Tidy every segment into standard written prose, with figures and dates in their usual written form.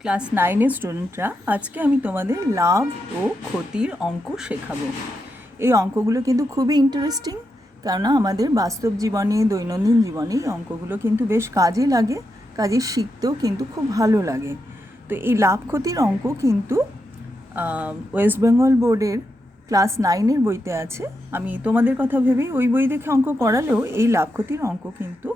Class 9-এর স্টুডেন্টরা, আজকে আমি তোমাদের লাভ ও ক্ষতির অঙ্ক শেখাবো। এই অঙ্কগুলো কিন্তু খুবই ইন্টারেস্টিং, কেননা আমাদের বাস্তব জীবনে, দৈনন্দিন জীবনে এই অঙ্কগুলো কিন্তু বেশ কাজে লাগে, কাজে শিখতেও কিন্তু খুব ভালো লাগে। তো এই লাভ ক্ষতির অঙ্ক কিন্তু ওয়েস্ট বেঙ্গল বোর্ডের ক্লাস 9-এর বইতে আছে। আমি তোমাদের কথা ভেবেই ওই বই দেখে অঙ্ক করালেও এই লাভ ক্ষতির অঙ্ক কিন্তু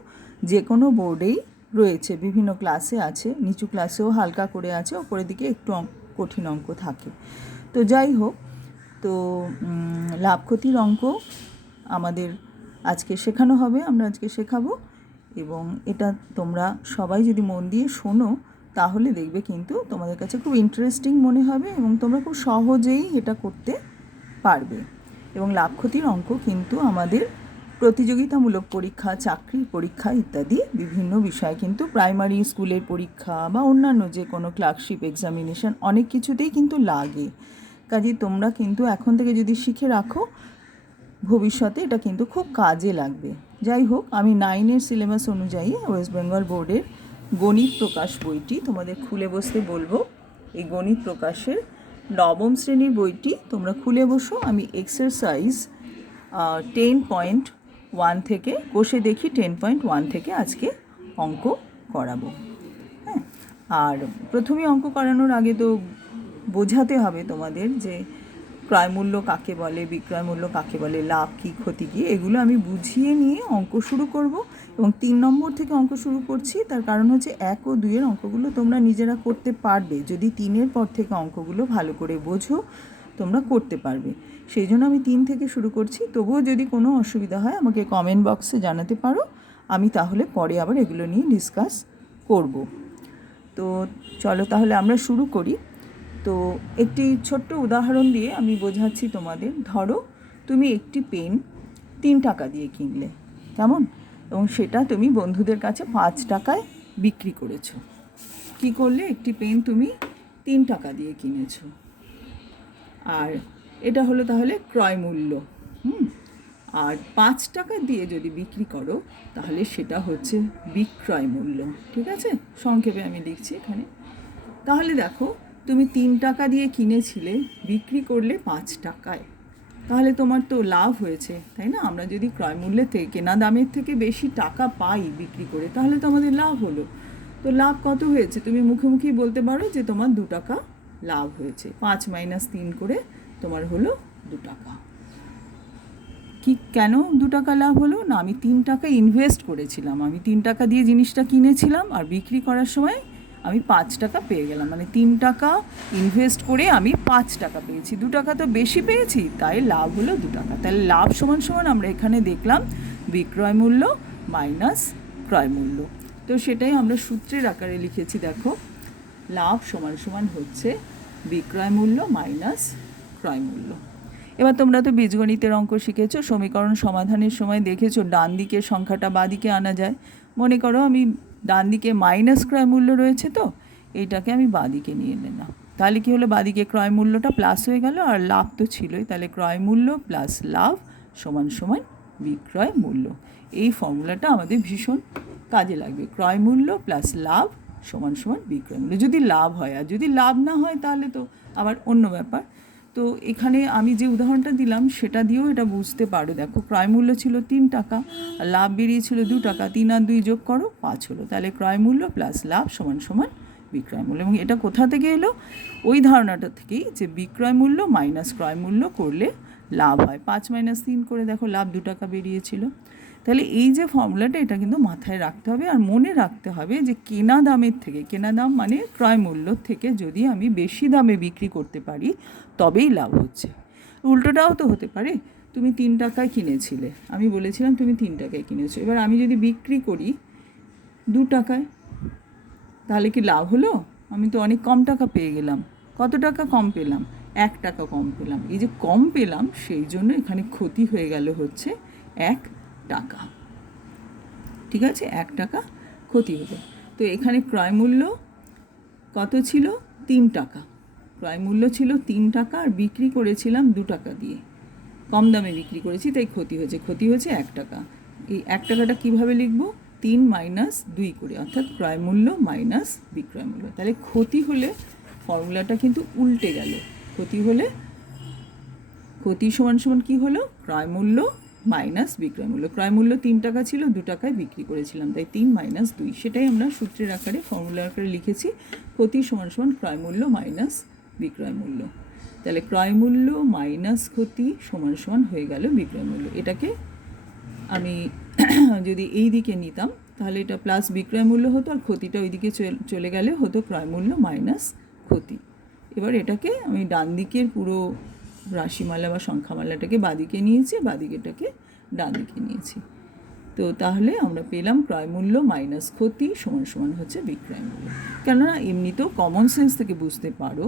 যে কোনো বোর্ডেই রয়েছে, বিভিন্ন ক্লাসে আছে, নিচু ক্লাসেও হালকা করে আছে, ওপরের দিকে একটু কঠিন অঙ্ক থাকে। তো যাই হোক, তো লাভ ক্ষতির অঙ্ক আমাদের আজকে শেখানো হবে, আমরা আজকে শেখাবো। এবং এটা তোমরা সবাই যদি মন দিয়ে শোনো তাহলে দেখবে কিন্তু তোমাদের কাছে খুব ইন্টারেস্টিং মনে হবে এবং তোমরা খুব সহজেই এটা করতে পারবে। এবং লাভ ক্ষতির অঙ্ক কিন্তু আমাদের প্রতিযোগিতামূলক পরীক্ষা, চাকরির পরীক্ষা ইত্যাদি বিভিন্ন বিষয়, কিন্তু প্রাইমারি স্কুলের পরীক্ষা বা অন্যান্য যে কোনো ক্লার্কশিপ এক্সামিনেশন, অনেক কিছুতেই কিন্তু লাগে। কাজে তোমরা কিন্তু এখন থেকে যদি শিখে রাখো, ভবিষ্যতে এটা কিন্তু খুব কাজে লাগবে। যাই হোক, আমি 9-এর সিলেবাস অনুযায়ী ওয়েস্ট বেঙ্গল বোর্ডের গণিত প্রকাশ বইটি তোমাদের খুলে বসতে বলবো। এই গণিত প্রকাশের 9ম শ্রেণীর বইটি তোমরা খুলে বসো। আমি এক্সারসাইজ 10.1 থেকে বসে দেখি, 10.1 থেকে আজকে অঙ্ক করাবো। হ্যাঁ, আর প্রথমে অঙ্ক করানোর আগে তো বোঝাতে হবে তোমাদের যে ক্রয় মূল্য কাকে বলে, বিক্রয় মূল্য কাকে বলে, লাভ কী, ক্ষতি কী, এগুলো আমি বুঝিয়ে নিয়ে অঙ্ক শুরু করব। এবং 3 নম্বর থেকে অঙ্ক শুরু করছি, তার কারণ হচ্ছে 1 ও 2-এর অঙ্কগুলো তোমরা নিজেরা করতে পারবে। যদি 3-এর পর থেকে অঙ্কগুলো ভালো করে বোঝো, তোমরা করতে পারবে। সেই জন্য আমি 3 থেকে শুরু করছি। তবুও যদি কোনো অসুবিধা হয় আমাকে কমেন্ট বক্সে জানাতে পারো, আমি তাহলে পরে আবার এগুলো নিয়ে ডিসকাস করব। তো চলো তাহলে আমরা শুরু করি। তো একটি ছোট্ট উদাহরণ দিয়ে আমি বোঝাচ্ছি তোমাদের। ধরো তুমি একটি পেন 3 টাকা দিয়ে কিনলে, কেমন, এবং সেটা তুমি বন্ধুদের কাছে 5 টাকায় বিক্রি করেছো। কি করলে? একটি পেন তুমি 3 টাকা দিয়ে কিনেছো, আর এটা হলো তাহলে ক্রয় মূল্য। আর 5 টাকা দিয়ে যদি বিক্রি করো তাহলে সেটা হচ্ছে বিক্রয় মূল্য। ঠিক আছে, সংক্ষেপে আমি লিখছি এখানে। তাহলে দেখো, তুমি 3 টাকা দিয়ে কিনেছিলে, বিক্রি করলে 5 টাকায়, তাহলে তোমার তো লাভ হয়েছে, তাই না? আমরা যদি ক্রয় মূল্যের থেকে, কেনা দামের থেকে বেশি টাকা পাই বিক্রি করে, তাহলে তো আমাদের লাভ হলো। তো লাভ কত হয়েছে? তুমি মুখে মুখেই বলতে পারো যে তোমার 2 টাকা লাভ হয়েছে। 5 - 3 করে তোমার হলো 2 টাকা। কি, কেন 2 টাকা লাভ হলো? না, আমি 3 টাকা ইনভেস্ট করেছিলাম, আমি 3 টাকা দিয়ে জিনিসটা কিনেছিলাম, আর বিক্রি করার সময় আমি 5 টাকা পেয়ে গেলাম। মানে 3 টাকা ইনভেস্ট করে আমি 5 টাকা পেয়েছি, 2 টাকা তো বেশি পেয়েছি, তাই লাভ হলো 2 টাকা। তাহলে লাভ সমান সমান আমরা এখানে দেখলাম বিক্রয় মূল্য মাইনাস ক্রয় মূল্য। তো সেটাই আমরা সূত্রের আকারে লিখেছি। দেখো, লাভ সমান সমান হচ্ছে বিক্রয় মূল্য মাইনাস ক্রয় মূল্য। এবার তোমরা তো বীজগণিতের অঙ্ক শিখেছো, সমীকরণ সমাধানের সময় দেখেছো ডান দিকের সংখ্যাটা বাঁ দিকে আনা যায়। মনে করো আমি ডান দিকে মাইনাস ক্রয় মূল্য রয়েছে, তো এইটাকে আমি বাঁ দিকে নিয়ে নিলাম। তাহলে কী হলো? বাঁ দিকে ক্রয় মূল্যটা প্লাস হয়ে গেল, আর লাভ তো ছিলই, তাহলে ক্রয় মূল্য প্লাস লাভ সমান সমান বিক্রয় মূল্য। এই ফর্মুলাটা আমাদের ভীষণ কাজে লাগবে। ক্রয় মূল্য প্লাস লাভ সমান সমান বিক্রয় মূল্য, যদি লাভ হয়। আর যদি লাভ না হয় তাহলে তো আবার অন্য ব্যাপার। তো এখানে আমি যে উদাহরণটা দিলাম সেটা দিয়েও এটা বুঝতে পারো। দেখো, ক্রয় মূল্য ছিল 3 টাকা, আর লাভ বেরিয়েছিল 2 টাকা, 3 আর 2 যোগ করো 5 হলো। তাহলে ক্রয় মূল্য প্লাস লাভ সমান সমান বিক্রয় মূল্য। এবং এটা কোথা থেকে এলো? ওই ধারণাটা থেকেই যে বিক্রয় মূল্য মাইনাস ক্রয় মূল্য করলে লাভ হয়। 5 - 3 করে দেখো লাভ 2 টাকা বেরিয়েছিল। তাহলে এই যে ফর্মুলাটা, এটা কিন্তু মাথায় রাখতে হবে, আর মনে রাখতে হবে যে কেনা দামের থেকে, কেনা দাম মানে ক্রয় মূল্য থেকে যদি আমি বেশি দামে বিক্রি করতে পারি তবেই লাভ হচ্ছে। উল্টোটাও তো হতে পারে, তুমি 3 টাকায় কিনেছিলে, আমি বলেছিলাম তুমি 3 টাকায় কিনেছো, এবার আমি যদি বিক্রি করি 2 টাকায়, তাহলে কি লাভ হলো? আমি তো অনেক কম টাকা পেয়ে গেলাম। কত টাকা কম পেলাম? 1 টাকা কম পেলাম। এই যে কম পেলাম, সেই জন্য এখানে ক্ষতি হয়ে গেল হচ্ছে 1 টাকা। ঠিক আছে, 1 টাকা ক্ষতি হলো। তো এখানে ক্রয় মূল্য কত ছিল? 3 টাকা। ক্রয় মূল্য ছিল 3 টাকা, আর বিক্রি করেছিলাম 2 টাকা দিয়ে, কম দামে বিক্রি করেছি, তাই ক্ষতি হয়েছে। ক্ষতি হয়েছে 1 টাকা। এই 1 টাকাটা কীভাবে লিখব? 3 মাইনাস 2 করে, অর্থাৎ ক্রয় মূল্য মাইনাস বিক্রয় মূল্য। তাহলে ক্ষতি হলে ফর্মুলাটা কিন্তু উল্টে গেল। ক্ষতি সমান সমান কী হলো? ক্রয় মূল্য মাইনাস বিক্রয় মূল্য। ক্রয় মূল্য 3 টাকা ছিল, 2 টাকায় বিক্রি করেছিলাম, তাই 3 মাইনাস 2, সেটাই আমরা সূত্রের আকারে ফর্মুলার আকারে লিখেছি। ক্ষতি সমান সমান ক্রয় মূল্য মাইনাস বিক্রয় মূল্য। তাহলে ক্রয় মূল্য মাইনাস ক্ষতি সমান সমান হয়ে গেল বিক্রয় মূল্য। এটাকে আমি যদি এই দিকে নিতাম তাহলে এটা প্লাস বিক্রয় মূল্য হতো, আর ক্ষতিটা ওই দিকে চলে গেলে হতো ক্রয় মূল্য মাইনাস ক্ষতি। এবার এটাকে আমি ডান দিকের পুরো রাশিমালা বা সংখ্যামালাটাকে বাদিকে নিয়েছি, বাদিকেটাকে ডান দিকে নিয়েছি। তো তাহলে আমরা পেলাম ক্রয় মূল্য মাইনাস ক্ষতি সমান সমান হচ্ছে বিক্রয় মূল্য। কেননা এমনিতেও কমন সেন্স থেকে বুঝতে পারো,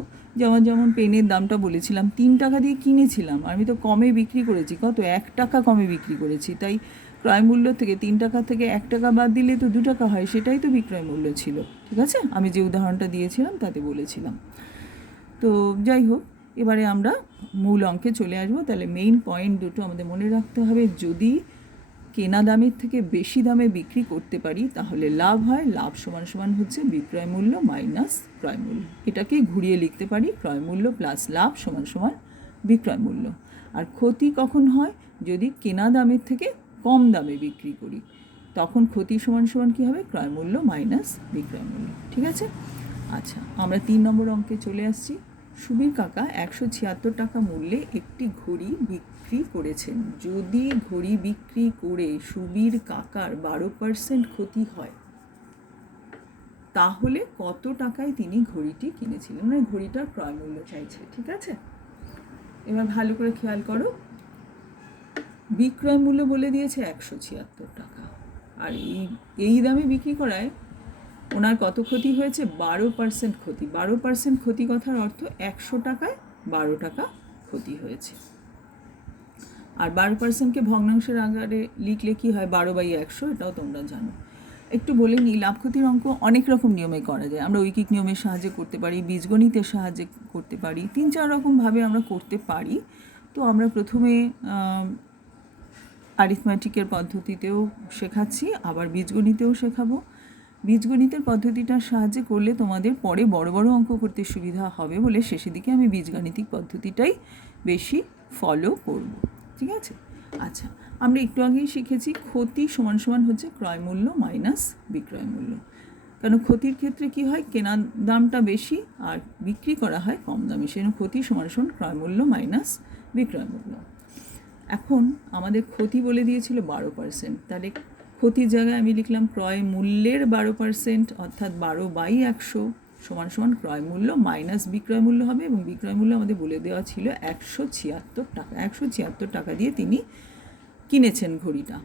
যেমন পেনের দামটা বলেছিলাম 3 টাকা দিয়ে কিনেছিলাম, আমি তো কমে বিক্রি করেছি, কত 1 টাকা কমে বিক্রি করেছি, তাই ক্রয় মূল্য থেকে 3 টাকা থেকে 1 টাকা বাদ দিলে তো 2 টাকা হয়, সেটাই তো বিক্রয় মূল্য ছিল। ঠিক আছে, আমি যে উদাহরণটা দিয়েছিলাম তাতে বলেছিলাম। তো যাই হোক, এবারে আমরা মূল অঙ্কে চলে আসবো। তাহলে মেইন পয়েন্ট দুটো আমাদের মনে রাখতে হবে, যদি কেনা দামের থেকে বেশি দামে বিক্রি করতে পারি তাহলে লাভ হয়। লাভ সমান সমান হচ্ছে বিক্রয় মূল্য মাইনাস ক্রয় মূল্য। এটাকেই ঘুরিয়ে লিখতে পারি, ক্রয় মূল্য প্লাস লাভ সমান সমান বিক্রয় মূল্য। আর ক্ষতি কখন হয়? যদি কেনা দামের থেকে কম দামে বিক্রি করি, তখন ক্ষতি সমান সমান কী হবে? ক্রয় মূল্য মাইনাস বিক্রয় মূল্য। ঠিক আছে, আচ্ছা, আমরা 3 নম্বর অঙ্কে চলে আসছি। সুবীর কাকা 176 টাকা মূল্যে একটি ঘড়ি বিক্রি করেছেন। যদি ঘড়ি বিক্রি করে সুবীর কাকার 12% ক্ষতি হয়, তাহলে কত টাকায় তিনি ঘড়িটি কিনেছিলেন? মানে ঘড়িটার ক্রয় মূল্য চাইছে। ঠিক আছে, এবার ভালো করে খেয়াল করো, বিক্রয় মূল্য বলে দিয়েছে 176 টাকা, আর এই দামে বিক্রি করায় ওনার কত ক্ষতি হয়েছে? 12% ক্ষতি। 12% ক্ষতি কথার অর্থ 100 টাকায় 12 টাকা ক্ষতি হয়েছে। আর 12%কে ভগ্নাংশের আকারে লিখলে কি হয়? 12/100, এটাও তোমরা জানো। একটু বলে নিই, লাভ ক্ষতির অঙ্ক অনেক রকম নিয়মে করা যায়। আমরা ঐকিক নিয়মের সাহায্যে করতে পারি, বীজগণিতের সাহায্যে করতে পারি, 3-4 রকমভাবে আমরা করতে পারি। তো আমরা প্রথমে অ্যারিথমেটিকের পদ্ধতিতেও শেখাচ্ছি, আবার বীজগণিতেও শেখাবো। বীজগণিতের পদ্ধতিটার সাহায্যে করলে তোমাদের পরে বড় বড় অঙ্ক করতে সুবিধা হবে বলে শেষের দিকে আমি বীজগাণিতিক পদ্ধতিটাই বেশি ফলো করব। ঠিক আছে, আচ্ছা, আমরা একটু আগেই শিখেছি ক্ষতি সমান সমান হচ্ছে ক্রয় মূল্য মাইনাস বিক্রয় মূল্য। কারণ ক্ষতির ক্ষেত্রে কি হয়? কেনার দামটা বেশি আর বিক্রি করা হয় কম দামে, সেজন্য ক্ষতি সমান সমান ক্রয় মূল্য মাইনাস বিক্রয় মূল্য। এখন আমাদের ক্ষতি বলে দিয়েছিল 12%, তাহলে ক্ষতির জায়গায় আমি লিখলাম ক্রয় মূল্যের 12%, অর্থাৎ 12/100 সমান সমান ক্রয় মূল্য মাইনাস বিক্রয় মূল্য হবে, এবং বিক্রয় মূল্য আমাদের বলে দেওয়া ছিল 176 টাকা। 176 টাকা দিয়ে তিনি কিনেছেন ঘড়িটা।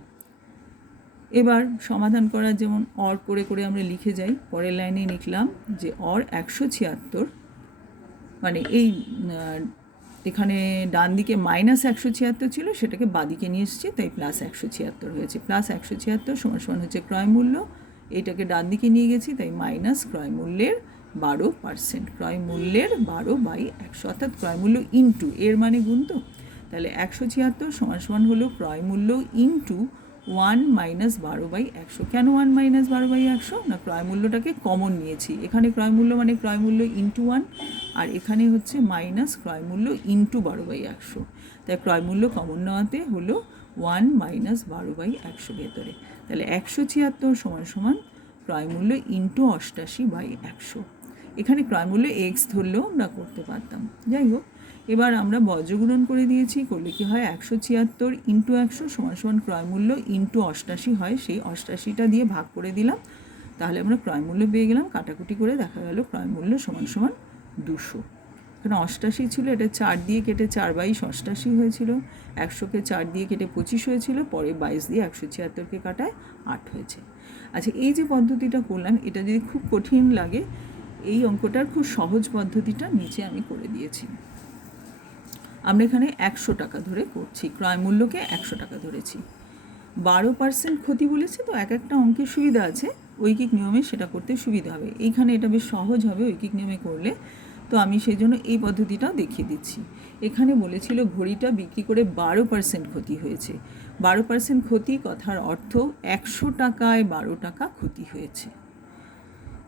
এবার সমাধান করার যেমন অর করে করে আমরা লিখে যাই, পরের লাইনে লিখলাম যে অর 176, মানে এই এখানে ডান দিকে মাইনাস 176 ছিল, সেটাকে বাদিকে নিয়ে এসেছি, তাই প্লাস 176 হয়েছে। প্লাস 176 সমান সমান হচ্ছে ক্রয় মূল্য, এটাকে ডান দিকে নিয়ে গেছি, তাই মাইনাস ক্রয় মূল্যের 12%। ক্রয় মূল্যের 12/100, অর্থাৎ ক্রয় মূল্য ইন্টু, এর মানে গুণ তো, তাহলে 176 সমান সমান হলো ক্রয় মূল্য ইন্টু 1 মাইনাস 12/100। কেন 1 মাইনাস 12/100? না, ক্রয় মূল্যটাকে কমন নিয়েছি। এখানে ক্রয় মূল্য মানে ক্রয় মূল্য ইন্টু 1, আর এখানে হচ্ছে মাইনাস ক্রয় মূল্য ইন্টু 12/100, তাই ক্রয় মূল্য কমন নেওয়াতে হলো 1 মাইনাস 12/100 ভেতরে। তাহলে 176 সমান সমান ক্রয় মূল্য ইন্টু 88/100। এখানে ক্রয় মূল্য এক্স ধরলেও আমরা করতে পারতাম। যাই হোক, এবার আমরা বজ্রগুণন করে দিয়েছি, করলে কি হয়? 176 ইন্টু 100 সমান সমান ক্রয় মূল্য ইন্টু 88 হয়, সেই 88টা দিয়ে ভাগ করে দিলাম, তাহলে আমরা ক্রয় মূল্য পেয়ে গেলাম। কাটাকুটি করে দেখা গেল ক্রয় মূল্য সমান সমান 200। এখানে 88 ছিল, এটা 4 দিয়ে কেটে 4/88 হয়েছিল, 100কে 4 দিয়ে কেটে 25 হয়েছিল, পরে 22 দিয়ে 176কে কাটায় 8 হয়েছে। আচ্ছা, এই যে পদ্ধতিটা করলাম, এটা যদি খুব কঠিন লাগে, এই অঙ্কটার খুব সহজ পদ্ধতিটা নিচে আমি করে দিয়েছি। আমরা এখানে 100 টাকা ধরে করছি, ক্রয় মূল্যকে 100 টাকা ধরেছি। 12% ক্ষতি বলেছে, তো এক একটা অঙ্কের সুবিধা আছে, ঐকিক নিয়মে সেটা করতে সুবিধা হবে। এইখানে এটা বেশ সহজ হবে ঐকিক নিয়মে করলে। তো আমি সেই জন্য এই পদ্ধতিটা দেখিয়ে দিচ্ছি। এখানে বলেছিল ঘড়িটা বিক্রি করে 12% ক্ষতি হয়েছে। 12% ক্ষতি কথার অর্থ 100 টাকায় 12 টাকা ক্ষতি হয়েছে।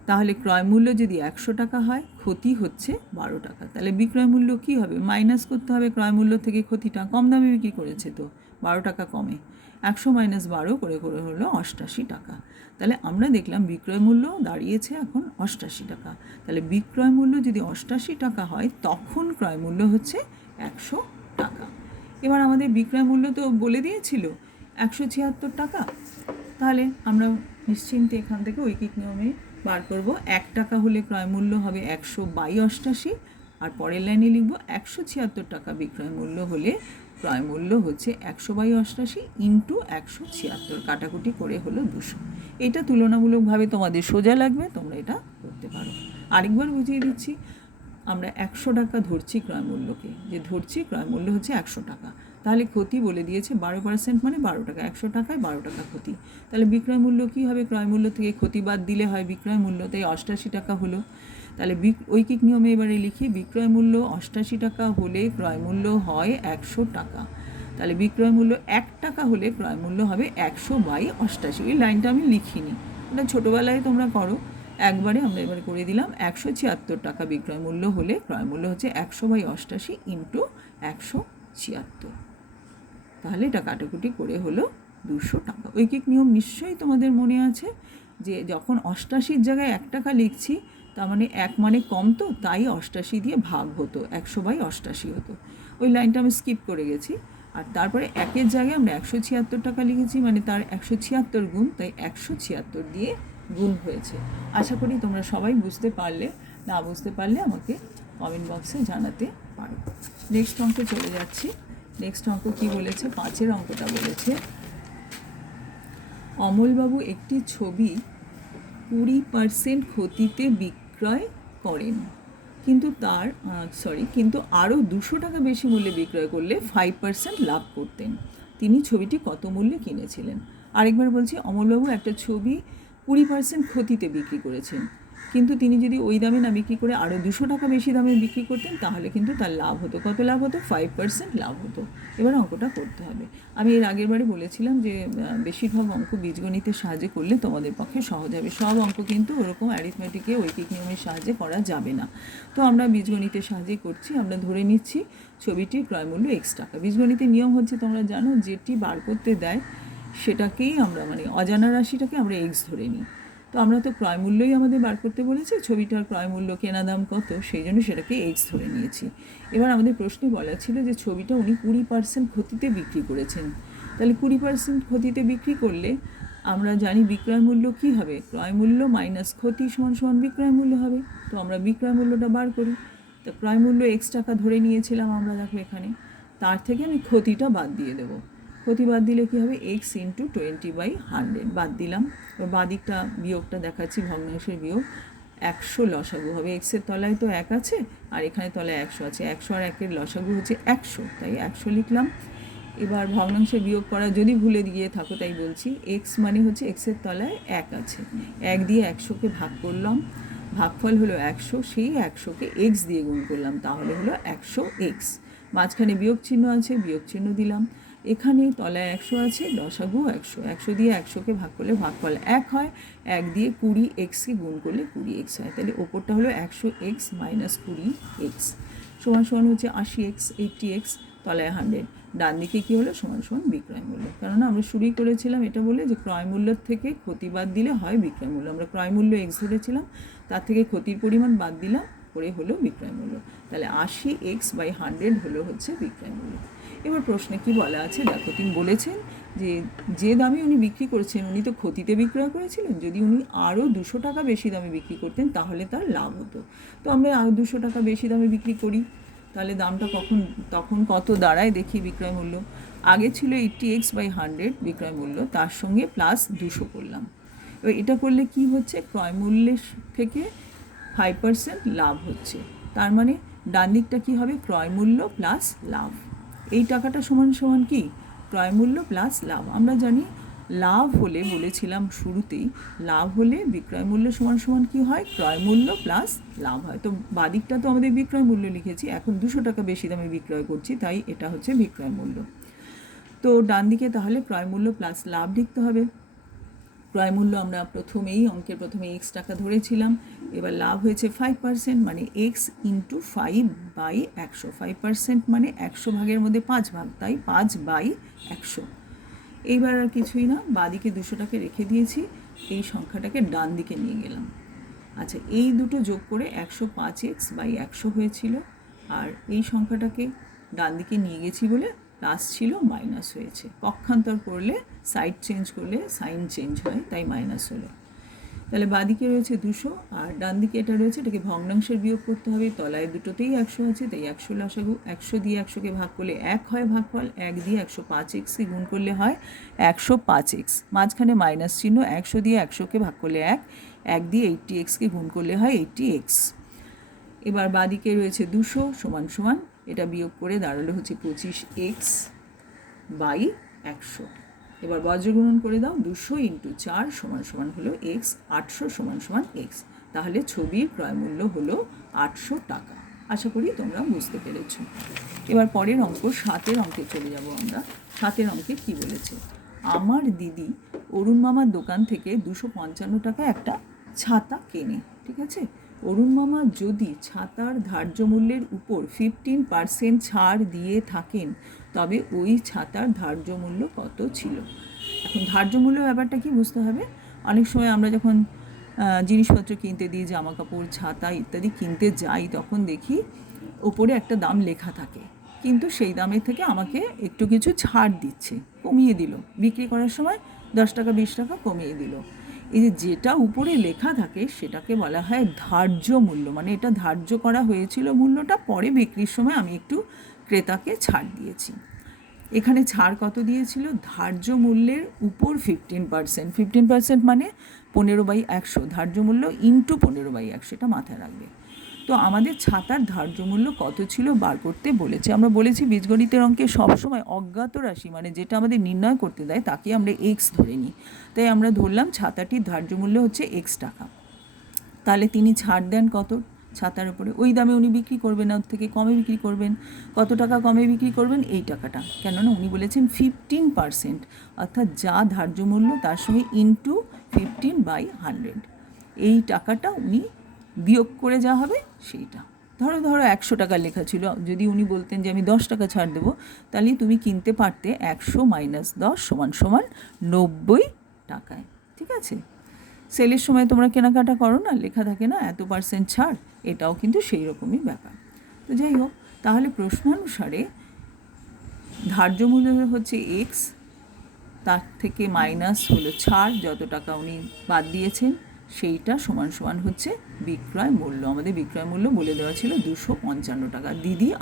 তাহলে ক্রয় মূল্য যদি 100 টাকা হয়, ক্ষতি হচ্ছে 12 টাকা। তাহলে বিক্রয় মূল্য কী হবে? মাইনাস করতে হবে ক্রয় মূল্য থেকে ক্ষতিটা। কম দামে বিক্রি করেছে তো 12 টাকা কমে, 100 - 12 করে করে হলো 88 টাকা। তাহলে আমরা দেখলাম বিক্রয় মূল্য দাঁড়িয়েছে এখন 88 টাকা। তাহলে বিক্রয় মূল্য যদি 88 টাকা হয়, তখন ক্রয় মূল্য হচ্ছে 100 টাকা। এবার আমাদের বিক্রয় মূল্য তো বলে দিয়েছিল 176 টাকা। তাহলে আমরা নিশ্চিন্তে এখান থেকে ঐকিক নিয়মে বার করব। 1 টাকা হলে ক্রয় মূল্য হবে 100/88, আর পরের লাইনে লিখব 176 টাকা বিক্রয় মূল্য হলে ক্রয় মূল্য হচ্ছে 100/88 ইন্টু 176, কাটাকুটি করে হলো 200। এটা তুলনামূলকভাবে তোমাদের সোজা লাগবে, তোমরা এটা করতে পারো। আরেকবার বুঝিয়ে দিচ্ছি, আমরা 100 টাকা ধরছি ক্রয় মূল্যকে, যে ধরছি ক্রয় মূল্য হচ্ছে 100 টাকা। তাহলে ক্ষতি বলে দিয়েছে 12% মানে 12 টাকা, 100 টাকায় 12 টাকা ক্ষতি। তাহলে বিক্রয় মূল্য কী হবে? ক্রয় মূল্য থেকে ক্ষতি বাদ দিলে হয় বিক্রয় মূল্য, তাই 88 টাকা হলো। তাহলে ঐকিক নিয়মে এবারে লিখি, বিক্রয় মূল্য 88 টাকা হলে ক্রয় মূল্য হয় 100 টাকা। তাহলে বিক্রয় মূল্য 1 টাকা হলে ক্রয় মূল্য হবে 100/88। ওই লাইনটা আমি লিখিনি, ওটা ছোটোবেলায় তোমরা করো। একবারে আমরা এবারে করে দিলাম 176 টাকা বিক্রয় মূল্য হলে ক্রয় মূল্য হচ্ছে 100/88 ইন্টু 176। তাহলে এটা কাটাকুটি করে হলো 200 টাকা। ঐকিক নিয়ম নিশ্চয়ই তোমাদের মনে আছে যে যখন 88 জায়গায় 1 টাকা লিখছি, তার মানে 1 মানে কম, তো তাই 88 দিয়ে ভাগ হতো, 100/88 হতো। ওই লাইনটা আমি স্কিপ করে গেছি। আর তারপরে 1-এর জায়গায় আমরা 176 টাকা লিখেছি, মানে তার 176 গুণ, তাই 176 দিয়ে গুণ হয়েছে। আশা করি তোমরা সবাই বুঝতে পারলে। না বুঝতে পারলে আমাকে কমেন্ট বক্সে জানাতে পারো। নেক্সট অঙ্কে চলে যাচ্ছি। নেক্সট অঙ্ক কী বলেছে? 5-এর অঙ্কটা বলেছে, অমলবাবু একটি ছবি 20% ক্ষতিতে বিক্রয় করেন, কিন্তু আরও 200 টাকা বেশি মূল্যে বিক্রয় করলে 5% লাভ করতেন। তিনি ছবিটি কত মূল্যে কিনেছিলেন? আরেকবার বলছি, অমলবাবু একটা ছবি 20% ক্ষতিতে বিক্রি করেছেন, কিন্তু তিনি যদি ওই দামে না বিক্রি করে আরও 200 টাকা বেশি দামে বিক্রি করতেন, তাহলে কিন্তু তার লাভ হতো। কত লাভ হতো? 5% লাভ হতো। এবার অঙ্কটা করতে হবে। আমি এর আগের বারে বলেছিলাম যে বেশিরভাগ অঙ্ক বীজগণিতের সাহায্যে করলে তোমাদের পক্ষে সহজ হবে। সব অঙ্ক কিন্তু ওরকম অ্যারিথমেটিকে ঐকিক নিয়মের সাহায্যে করা যাবে না। তো আমরা বীজগণিতের সাহায্যে করছি। আমরা ধরে নিচ্ছি ছবিটির ক্রয় মূল্য X টাকা। বীজগণিতের নিয়ম হচ্ছে, তোমরা জানো, যেটি বার করতে দেয় সেটাকেই আমরা, মানে অজানা রাশিটাকে আমরা X ধরে নিই। তো আমরা তো ক্রয় মূল্যই আমাদের বার করতে বলেছি, ছবিটার ক্রয় মূল্য, কেনা দাম কত, সেই জন্য সেটাকে X ধরে নিয়েছি। এবার আমাদের প্রশ্নে বলা ছিল যে ছবিটা উনি 20% ক্ষতিতে বিক্রি করেছেন। তাহলে 20% ক্ষতিতে বিক্রি করলে আমরা জানি বিক্রয় মূল্য কী হবে? ক্রয় মূল্য মাইনাস ক্ষতি সমান সমান বিক্রয় মূল্য হবে। তো আমরা বিক্রয় মূল্যটা বার করি। তো ক্রয় মূল্য X টাকা ধরে নিয়েছিলাম আমরা, দেখো এখানে, তার থেকে আমি ক্ষতিটা বাদ দিয়ে দেবো। ক্ষতি বাদ দিলে কী হবে? X × 20/100 বাদ দিলাম। এবার বাদিকটা বিয়োগটা দেখাচ্ছি, ভগ্নাংশের বিয়োগ। 100 লসাগু হবে, X-এর তলায় তো 1 আছে, আর এখানে তলায় 100 আছে। 100 আর 1-এর লসাগু হচ্ছে 100, তাই 100 লিখলাম। এবার ভগ্নাংশের বিয়োগ করা যদি ভুলে গিয়ে থাকো তাই বলছি, X মানে হচ্ছে X-এর তলায় 1 আছে, 1 দিয়ে 100কে ভাগ করলাম, ভাগফল হলো 100, সেই 100কে X দিয়ে গুণ করলাম, তাহলে হলো 100X। মাঝখানে বিয়োগ চিহ্ন আছে, বিয়োগ চিহ্ন দিলাম। এখানে তলায় 100 আছে, লসাগু 100, 100 দিয়ে 100কে ভাগ করলে ভাগফল 1 হয়, 1 দিয়ে 20Xকে গুণ করলে 20X হয়। তাহলে ওপরটা হলো 100X - 20X সমান সমান হচ্ছে 80X, 80X, তলায় 100। ডান দিকে কী হলো? সমান সমান বিক্রয় মূল্য। কেননা আমরা শুরুই করেছিলাম এটা বলে যে ক্রয় মূল্যের থেকে ক্ষতি বাদ দিলে হয় বিক্রয় মূল্য। আমরা ক্রয় মূল্য X ধরেছিলাম, তার থেকে ক্ষতির পরিমাণ বাদ দিলাম, করে হলো বিক্রয় মূল্য। তাহলে 80X/100 হলো হচ্ছে বিক্রয় মূল্য। এবার প্রশ্নে কি বলা আছে দেখো, তিনি বলেছেন যে দামে উনি বিক্রি করেছেন, উনি তো ক্ষতিতে বিক্রয় করেছিলেন। যদি উনি আরও 200 টাকা বেশি দামে বিক্রি করতেন, তাহলে তার লাভ হতো। তো আমরা আরও 200 টাকা বেশি দামে বিক্রি করি, তাহলে দামটা তখন কত দাঁড়ায় দেখি বিক্রয় মূল্য। আগে ছিল 80X/100 বিক্রয় মূল্য, তার সঙ্গে প্লাস 200 করলাম। এবার এটা করলে কি হচ্ছে? ক্রয় মূল্যের থেকে 5% লাভ হচ্ছে। তার মানে ডান দিকটা কী হবে? ক্রয় মূল্য প্লাস লাভ। এই টাকাটা সমান সমান কি? ক্রয় মূল্য প্লাস লাভ। আমরা জানি লাভ হলে বলেছিলাম শুরুতেই, লাভ হলে বিক্রয় মূল্য সমান সমান কী হয়, ক্রয় মূল্য প্লাস লাভ হয়। তো বাদিকটা তো আমাদের বিক্রয় মূল্য লিখেছি, এখন 200 টাকা বেশি দামে বিক্রয় করছি, তাই এটা হচ্ছে বিক্রয় মূল্য। তো ডান দিকে তাহলে ক্রয় মূল্য প্লাস লাভ লিখতে হবে। ক্রয় মূল্য আমরা অঙ্কের প্রথমে x টাকা ধরেছিলাম, এবার লাভ হয়েছে 5%, মানে x ইন্টু 5/100। 5% মানে 100 ভাগের মধ্যে 5 ভাগ, তাই 5/100। এইবার আর কিছুই না, বাদিকে 200 টাকা রেখে দিয়েছি, এই সংখ্যাটাকে ডান দিকে নিয়ে গেলাম। আচ্ছা, এই দুটো যোগ করে 105x/100 হয়েছিল, আর এই সংখ্যাটাকে ডান দিকে নিয়ে গেছি বলে প্লাস ছিল, মাইনাস হয়েছে। পক্ষান্তর করলে, সাইড চেঞ্জ করলে সাইন চেঞ্জ হয়, তাই মাইনাস হলো। তাহলে বাদিকে রয়েছে 200 আর ডান দিকে এটা রয়েছে, এটাকে ভগ্নাংশের বিয়োগ করতে হবে। তলায় দুটোতেই 100 আছে, তাই 100 লসাগু। 100 দিয়ে 100কে ভাগ করলে 1 হয় ভাগফল, 1 দিয়ে 105x গুণ করলে হয় 105x, মাঝখানে মাইনাস চিহ্ন। 100 দিয়ে 100কে ভাগ করলে 1, 1 দিয়ে 80xকে গুণ করলে হয় 80x। এবার বাদিকে রয়েছে 200 সমান সমান, এটা বিয়োগ করে দাঁড়ালো হচ্ছে 25x/100। এবার বজ্রগুণন করে দাও, 200 ইন্টু 4 সমান সমান হলো x, 800 সমান সমান x। তাহলে ছবির ক্রয় মূল্য হলো 800 টাকা। আশা করি তোমরা বুঝতে পেরেছ। এবার পরের অঙ্ক 7 অঙ্কে চলে যাব আমরা। 7 অঙ্কে কি বলেছে, আমার দিদি অরুণ মামার দোকান থেকে 255 টাকা একটা ছাতা কেনে। ঠিক আছে, অরুণ মামা যদি ছাতার ধার্য মূল্যের উপর 15% ছাড় দিয়ে থাকেন, তবে ওই ছাতার ধার্য মূল্য কত ছিল। এখন ধার্য মূল্য ব্যাপারটা কি বুঝতে হবে। অনেক সময় আমরা যখন জিনিসপত্র কিনতে দিই, জামা কাপড়, ছাতা ইত্যাদি কিনতে যাই, তখন দেখি ওপরে একটা দাম লেখা থাকে, কিন্তু সেই দামের থেকে আমাকে একটু কিছু ছাড় দিচ্ছে, কমিয়ে দিল, বিক্রি করার সময় 10 টাকা 20 টাকা কমিয়ে দিল। এই যে যেটা উপরে লেখা থাকে সেটাকে বলা হয় ধার্য মূল্য, মানে এটা ধার্য করা হয়েছিল মূল্যটা, পরে বিক্রির সময় আমি একটু ক্রেতাকে ছাড় দিয়েছি। এখানে ছাড় কত দিয়েছিল, ধার্য মূল্যের উপর 15%। 15% মানে 15/100, ধার্য মূল্য ইন্টু 15/100, এটা মাথায় রাখবে। তো আমাদের ছাতার ধার্য মূল্য কত ছিল বার করতে বলেছে। আমরা বলেছি বীজগণিতের অঙ্কে সবসময় অজ্ঞাত রাশি, মানে যেটা আমাদের নির্ণয় করতে দেয় তাকে আমরা এক্স ধরে নিই। তাই আমরা ধরলাম ছাতাটির ধার্য মূল্য হচ্ছে এক্স টাকা। তাহলে তিনি ছাড় দেন কত ছাতার উপরে, ওই দামে উনি বিক্রি করবেন না, ওর থেকে কমে বিক্রি করবেন। কত টাকা কমে বিক্রি করবেন, এই টাকাটা, কেননা উনি বলেছেন 15%, অর্থাৎ যা ধার্য মূল্য তার সঙ্গে ইন্টু 15/100, এই টাকাটা উনি বিয়োগ করে যা হবে সেইটা। ধরো 100 টাকা লেখা ছিল, যদি উনি বলতেন যে আমি 10 টাকা ছাড় দেবো, তাহলে তুমি কিনতে পারতে 100 - 10 সমান 90 টাকায়। ঠিক আছে, সেলের সময় তোমরা কেনাকাটা করো না, লেখা থাকে না এত % ছাড়, এটাও কিন্তু সেই রকমই ব্যাপার। তো যাই হোক, তাহলে প্রশ্নানুসারে ধার্য মূল্য হচ্ছে এক্স, তার থেকে মাইনাস হলো ছাড়, যত টাকা উনি বাদ দিয়েছেন সেইটা সমান সমান হচ্ছে বিক্রয় মূল্য। আমাদের বিক্রয় মূল্য বলে দেওয়া ছিল 255 টাকা।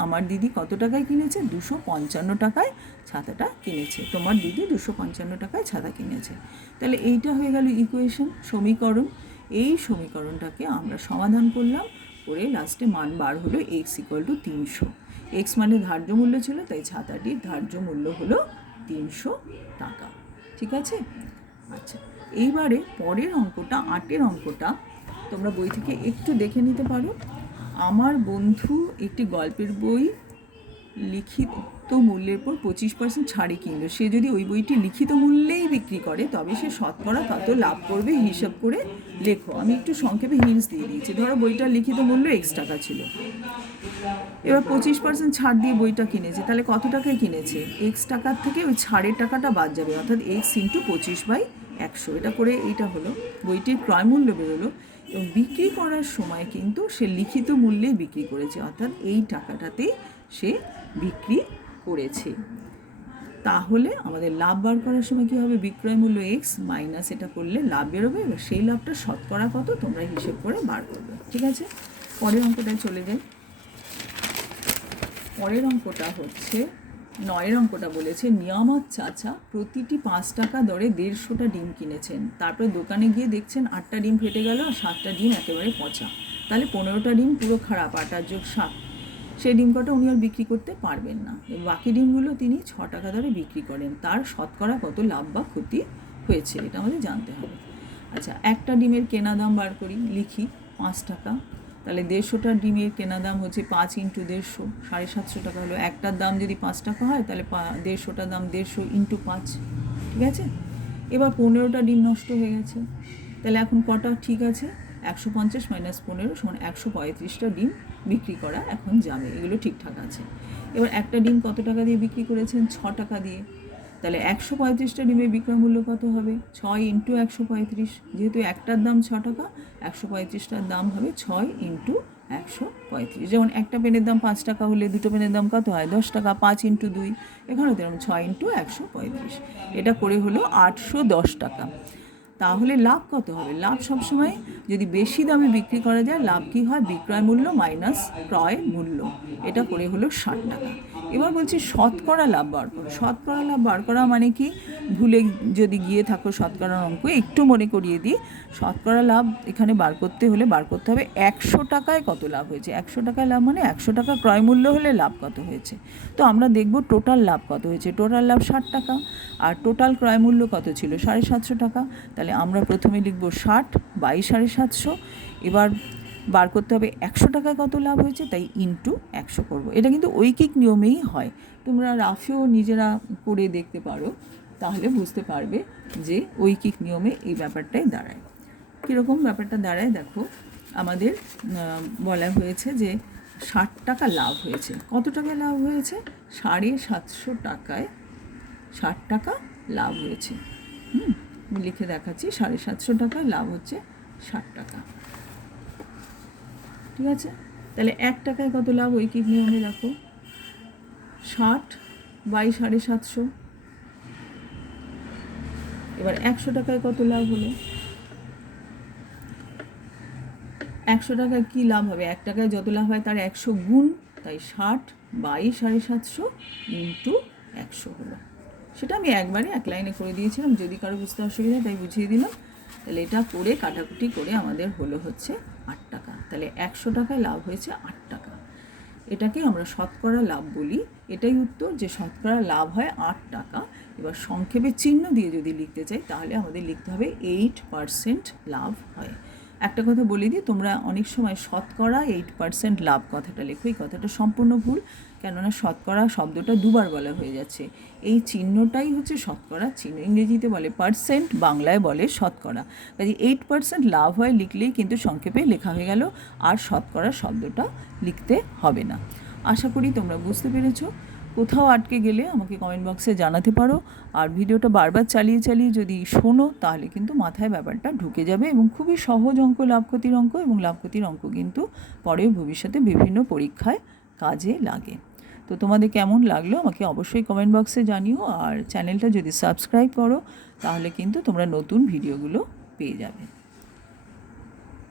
আমার দিদি কত টাকায় কিনেছে, 255 টাকায় ছাতাটা কিনেছে। তোমার দিদি 255 টাকায় ছাতা কিনেছে। তাহলে এইটা হয়ে গেল ইকুয়েশন, সমীকরণ। এই সমীকরণটাকে আমরা সমাধান করলাম, করে লাস্টে মান বার হলো x = 300। এক্স মানে ধার্য মূল্য ছিল, তাই ছাতাটির ধার্য মূল্য হলো 300 টাকা। ঠিক আছে, আচ্ছা, এইবারে পরের অঙ্কটা 8 অঙ্কটা তোমরা বই থেকে একটু দেখে নিতে পারো। আমার বন্ধু একটি গল্পের বই লিখিত মূল্যের পর 25% ছাড়ে কিনলো। সে যদি ওই বইটি লিখিত মূল্যেই বিক্রি করে, তবে সে শতকরা কত লাভ করবে হিসাব করে লেখো। আমি একটু সংক্ষেপে হিন্টস দিয়ে দিয়েছি। ধরো বইটার লিখিত মূল্য x টাকা ছিল, এবার 25% ছাড় দিয়ে বইটা কিনেছে, তাহলে কত টাকায় কিনেছে, x টাকার থেকে ওই ছাড়ের টাকাটা বাদ যাবে, অর্থাৎ x × 25/100। এটা করে এইটা হলো বইটির ক্রয় মূল্য বেরোলো, এবং বিক্রি করার সময় কিন্তু সে লিখিত মূল্যেই বিক্রি করেছে, অর্থাৎ এই টাকাটাতেই সে বিক্রি করেছে। তাহলে আমাদের লাভ বার করার সময় কী হবে, বিক্রয় মূল্য এক্স মাইনাস এটা করলে লাভ বেরোবে, এবার সেই লাভটা শতকরা কত তোমরা হিসেব করে বার করবে। ঠিক আছে, পরের অঙ্কটায় চলে যাই। পরের অঙ্কটা হচ্ছে 9 অঙ্কটা বলেছে, নিয়ামত চাচা প্রতিটি 5 টাকা দরে 150টা ডিম কিনেছেন। তারপর দোকানে গিয়ে দেখছেন 8টা ডিম ফেটে গেল আর 7টা ডিম একেবারে পচা। তাহলে 15টা ডিম পুরো খারাপ, 8 আর যোগ 7, সেই ডিম কটা উনি আর বিক্রি করতে পারবেন না। বাকি ডিমগুলো তিনি 6 টাকা দরে বিক্রি করেন। তার শতকরা কত লাভ বা ক্ষতি হয়েছে, এটা আমাদের জানতে হবে। আচ্ছা, একটা ডিমের কেনা দাম বার করি, লিখি 5 টাকা। তাহলে 150টা ডিমের কেনা দাম হচ্ছে 5 × 150, 750 টাকা হলো। একটার দাম যদি 5 টাকা হয় তাহলে 150টার দাম 150 × 5, ঠিক আছে? এবার 15টা ডিম নষ্ট হয়ে গেছে, তাহলে এখন কটা ঠিক আছে? 150 - 15 = 135টা ডিম বিক্রি করা এখন যাবে, এগুলো ঠিকঠাক আছে। এবার একটা ডিম কত টাকা দিয়ে বিক্রি করেছেন? 6 টাকা দিয়ে। তাহলে 135টা ডিমের বিক্রয় মূল্য কত হবে? 6 × 135। যেহেতু একটার দাম 6 টাকা, 135টার দাম হবে 6 × 135। যেমন একটা পেনের দাম 5 টাকা হলে দুটো পেনের দাম কত হয়? 10 টাকা। 5 × 2, এখানেও তেমন 6 × 135। এটা করে হলো 810 টাকা। তাহলে লাভ কত হবে? লাভ সবসময় যদি বেশি দামে বিক্রি করা যায়, লাভ কী হয়? বিক্রয় মূল্য মাইনাস ক্রয় মূল্য। এটা করে হলো 60 টাকা। এবার বলছি শতকরা লাভ বার করো। শতকরা লাভ বার করা মানে কি? ভুলে যদি গিয়ে থাকো শতকরার অঙ্ক, একটু মনে করিয়ে দিই। শতকরা লাভ এখানে বার করতে হলে বার করতে হবে 100 টাকায় কত লাভ হয়েছে। 100 টাকায় লাভ মানে 100 টাকা ক্রয় মূল্য হলে লাভ কত হয়েছে। তো আমরা দেখব টোটাল লাভ কত হয়েছে। টোটাল লাভ 60 টাকা, আর টোটাল ক্রয় মূল্য কত ছিল? 750 টাকা। তাহলে আমরা প্রথমে লিখব 60 / 750। এবার বার করতে হবে 100 টাকায় কত লাভ হয়েছে, তাই ইন্টু 100 করব। এটা কিন্তু ঐকিক নিয়মেই হয়, তোমরা রাফেও নিজেরা করে দেখতে পারো, তাহলে বুঝতে পারবে যে ঐকিক নিয়মে এই ব্যাপারটাই দাঁড়ায়। কীরকম ব্যাপারটা দাঁড়ায় দেখো, আমাদের বলা হয়েছে যে 60 টাকা লাভ হয়েছে। কত টাকা লাভ হয়েছে? 750 টাকায় 60 টাকা লাভ হয়েছে। আমি লিখে দেখাচ্ছি, 750 টাকায় লাভ হচ্ছে 60 টাকা, ঠিক আছে? তাহলে 1 টাকায় কত লাভ ঐকিক নিয়মে দেখো, 60 / 750। এবার 100 টাকায় কত লাভ হলো? 100 টাকায় কী লাভ হবে? 1 টাকায় যত লাভ হয় তার 100 গুণ, তাই 60 / 750 × 100 হলো। সেটা আমি একবারে এক লাইনে করে দিয়েছিলাম, যদি কারো বুঝতে অসুবিধা তাই বুঝিয়ে দিলাম। তাহলে এটা করে কাটাকুটি করে আমাদের হলো হচ্ছে 8 টাকা। তাহলে 100 টাকায় লাভ হয়েছে 8 টাকা। এটাকে আমরা শতকরা লাভ বলি। এটাই উত্তর, যে শতকরা লাভ হয় 8 টাকা। এবার সংক্ষেপে চিহ্ন দিয়ে যদি লিখতে চাই তাহলে আমাদের লিখতে হবে 8% লাভ হয়। একটা কথা বলে দিই, তোমরা অনেক সময় শতকরা 8% লাভ কথাটা লেখো, এই কথাটা সম্পূর্ণ ভুল। কেননা শতকরা শব্দটা দুবার বলা হয়ে যাচ্ছে। এই চিহ্নটাই হচ্ছে শতকরা চিহ্ন। ইংরেজিতে বলে পার্সেন্ট, বাংলায় বলে শতকরা। কাজে 8% লাভ হয় লিখলেই কিন্তু সংক্ষেপে লেখা হয়ে গেল, আর শতকরা শব্দটা লিখতে হবে না। আশা করি তোমরা বুঝতে পেরেছো। কোথাও আটকে গেলে আমাকে কমেন্ট বক্সে জানাতে পারো। আর ভিডিওটা বারবার চালিয়ে চালিয়ে যদি শোনো তাহলে কিন্তু মাথায় ব্যাপারটা ঢুকে যাবে, এবং খুবই সহজ অঙ্ক লাভ ক্ষতির অঙ্ক, এবং লাভ ক্ষতির অঙ্ক কিন্তু পরে ভবিষ্যতে বিভিন্ন পরীক্ষায় কাজে লাগে। তো তোমাদের কেমন লাগলো আমাকে অবশ্যই কমেন্ট বক্সে জানিও, আর চ্যানেলটা যদি সাবস্ক্রাইব করো তাহলে কিন্তু তোমরা নতুন ভিডিওগুলো পেয়ে যাবে।